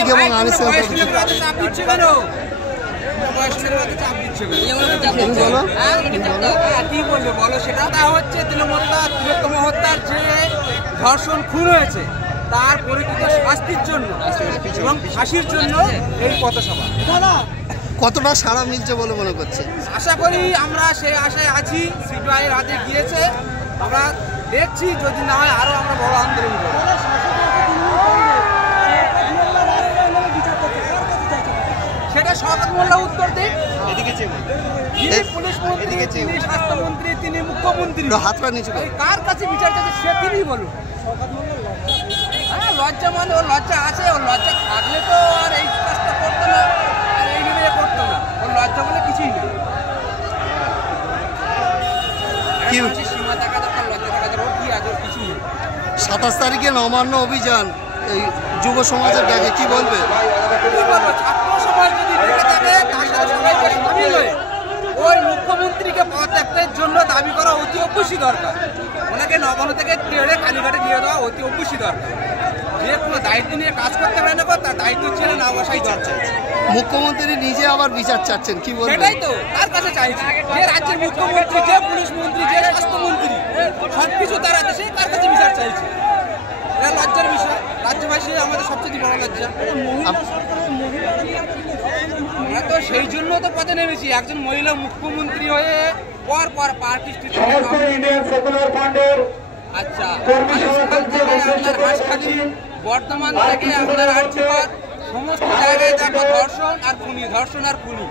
এবং আনিসের কি বলবে বলো, সেটা হচ্ছে তিলোত্তমা হত্যার যে ধর্ষণ খুন হয়েছে তার পরিচিত শাস্তির জন্য এবং ফাঁসির জন্য এই পথসভা। কতটা সাড়া মিলছে বলে মনে করছে? আশা করি আমরা সেই আশায় আছি। সিপিআইয়ের হাতে গিয়েছে, আমরা দেখছি যদি না হয় আরো আমরা বড় আন্দোলন করব। সেটা শওকত মোল্লা উত্তর দিক। তিনি পুলিশ মন্ত্রী, তিনি স্বাস্থ্যমন্ত্রী, তিনি মুখ্যমন্ত্রী, হাতটা নিচু করে কার কাছে বিচার চাইছে সে তিনি বলুন। হ্যাঁ, লজ্জা মানে ওর লজ্জা আছে, ওর লজ্জা থাকলে তো আর এই কাজটা করতো না, আর এই নিয়ে করতো না। ওর লজ্জা বলে কিছুই নেই। সীমা থাকা দরকার, লজ্জা থাকা দরকার। ওর কি আছে? ওর কিছুই নেই। 27 তারিখে নবান্ন অভিযান, এই যুব সমাজের ডাকে কি বলবে? কি বলবো, ছাত্র সমাজ যদি দেখে থাকে তার সাথে সবাইকে সামিল হয়ে ওই মুখ্যমন্ত্রীকে পদত্যাগের জন্য দাবি করা অতি অবশ্যই দরকার। ওনাকে নবান্ন থেকে তেড়ে কালীঘাটে দিয়ে দেওয়া অতি অবশ্যই দরকার। যে কোনো দায়িত্ব নিয়ে কাজ করতে পারে না, তার দায়িত্ব ছেড়ে না বসাই দরকার। মুখ্যমন্ত্রী নিজে আবার বিচার চাচ্ছেন, কি বলবেন? সেটাই তো তার কাছে চাইছে। যে রাজ্যের মুখ্যমন্ত্রী, যে পুলিশ মন্ত্রী, যে স্বাস্থ্যমন্ত্রী, সবকিছু তার আছে, সেই তার কাছে বিচার চাইছে। এটা লজ্জার বিষয়। রাজ্যবাসী আমাদের সবচেয়ে বড় লজ্জা। আমরা তো সেই জন্য তো পথে নেমেছি। একজন মহিলা মুখ্যমন্ত্রী হয়ে পর পার্টি আচ্ছা হাসখালি, বর্ধমান থেকে আপনার আর্যিকর, সমস্ত জায়গায় দেখো ধর্ষণ আর খুনি, ধর্ষণ আর খুনি।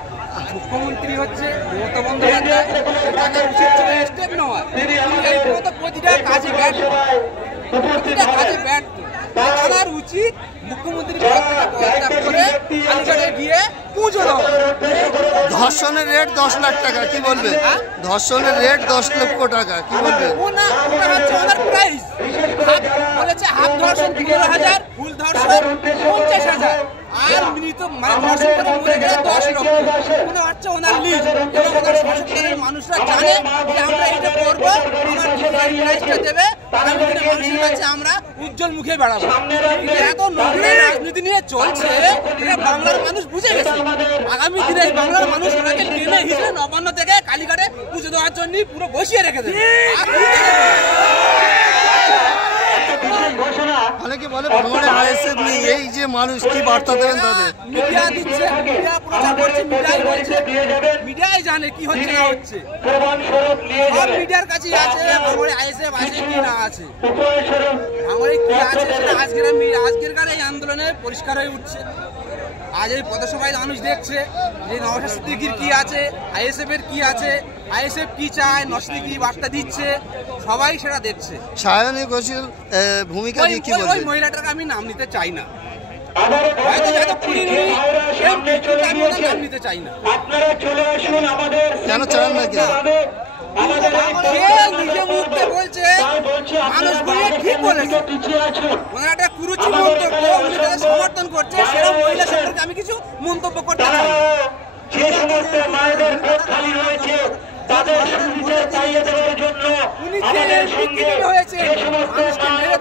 মুখ্যমন্ত্রী হচ্ছে মমতা বন্দ্যোপাধ্যায়, তাকে উচিত ছিল স্টেপ নেওয়া। এই প্রতিটা কাজে ব্যর্থ, প্রতিটা কাজে ব্যর্থ। তার উচিত মুখ্যমন্ত্রী পদত্যাগ করে কালীঘাটে গিয়ে পুজো দেওয়া। ধর্ষণের রেট 10 লাখ টাকা, কি বলবে? ধর্ষণের রেট 10 লক্ষ টাকা, কি বলবে? ওটা হচ্ছে ওনার প্রাইস। বলেছে হাফ ধর্ষণ 15,000, ফুল ধর্ষণ 50,000, আর মৃত মানে ধর্ষণ করে মরে গেলে 10 লক্ষ। মনে হচ্ছে ওনার লিজ। এবং ওনার শাসক মানুষরা জানে যে আমরা এটা করবো, আমার প্রাইসটা দেবে, আগামী দিনে মানুষের কাছে আমরা উজ্জ্বল মুখে বেড়াবো। এত নগ্ন রাজনীতি নিয়ে চলছে, এটা বাংলার মানুষ বুঝে গেছে। আগামী দিনে বাংলার মানুষ ওনাকে টেনে হিসেবে নবান্ন থেকে কালীঘাটে পুজো দেওয়ার জন্য পুরো বসিয়ে রেখে দেবে। অনেকে বলে ভাঙড়ে আইএসএফ নেই, এই যে মানুষ কি বার্তা দেবেন তাদের? মিডিয়া দিচ্ছে, মিডিয়া প্রচার করছে, মিডিয়াই জানে কি হচ্ছে না হচ্ছে। সব মিডিয়ার কাছেই আছে ভাঙড়ে আইএসএফ আছে কি না আছে, ভাঙড়ে কি আছে সেটা আজকের এই আন্দোলনে পরিষ্কার হয়ে উঠছে। আজ এই পথসভায় মানুষ দেখছে যে নওশাদ সিদ্দিকীর কি আছে, আইএসএফ এর কি আছে, আইএসএফ কি চায়, নওশাদ সিদ্দিকী বার্তা দিচ্ছে, সবাই সেটা দেখছে। সায়নী ঘোষের ভূমিকা নিয়ে কি বলবেন? ওই মহিলাটাকে আমি নাম নিতে চাই না, নাম নিতে চাই না। কেন চান না? নিজে মুখে বলছে মানুষ ঠিক বলেছে, ওনার একটা কুরুচি মন্তব্য, উনি তাদের সমর্থন করছে, সেটা মহিলা সম্পর্কে আমি কিছু মন্তব্য করতে চাই। যে সমস্ত মায়েদের পেট খালি রয়েছে তাদের সুবিধা চাইয়ে দেওয়ার জন্য আমাদের সঙ্গে যে সমস্ত মায়েরা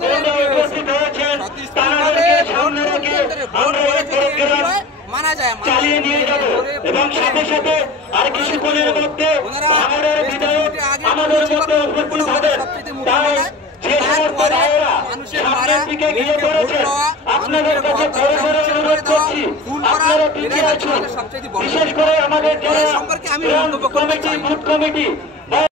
উপস্থিত হয়েছেন তাদেরকে সামনে রেখে আমরা এই প্রক্রিয়া মানা যায়, চালিয়ে নিয়ে যাব এবং সাথে সাথে আর কিছুক্ষণের মধ্যে আমাদের বিধায়ক আমাদের মধ্যে উপস্থিত হবেন। তাই যে সমস্ত ভাইয়েরা সামনের দিকে গিয়ে পড়েছেন আপনাদের কাছে অনুরোধ করছি আপনারা পিছিয়ে আছেন। বিশেষ করে আমাদের যারা বুথ কমিটি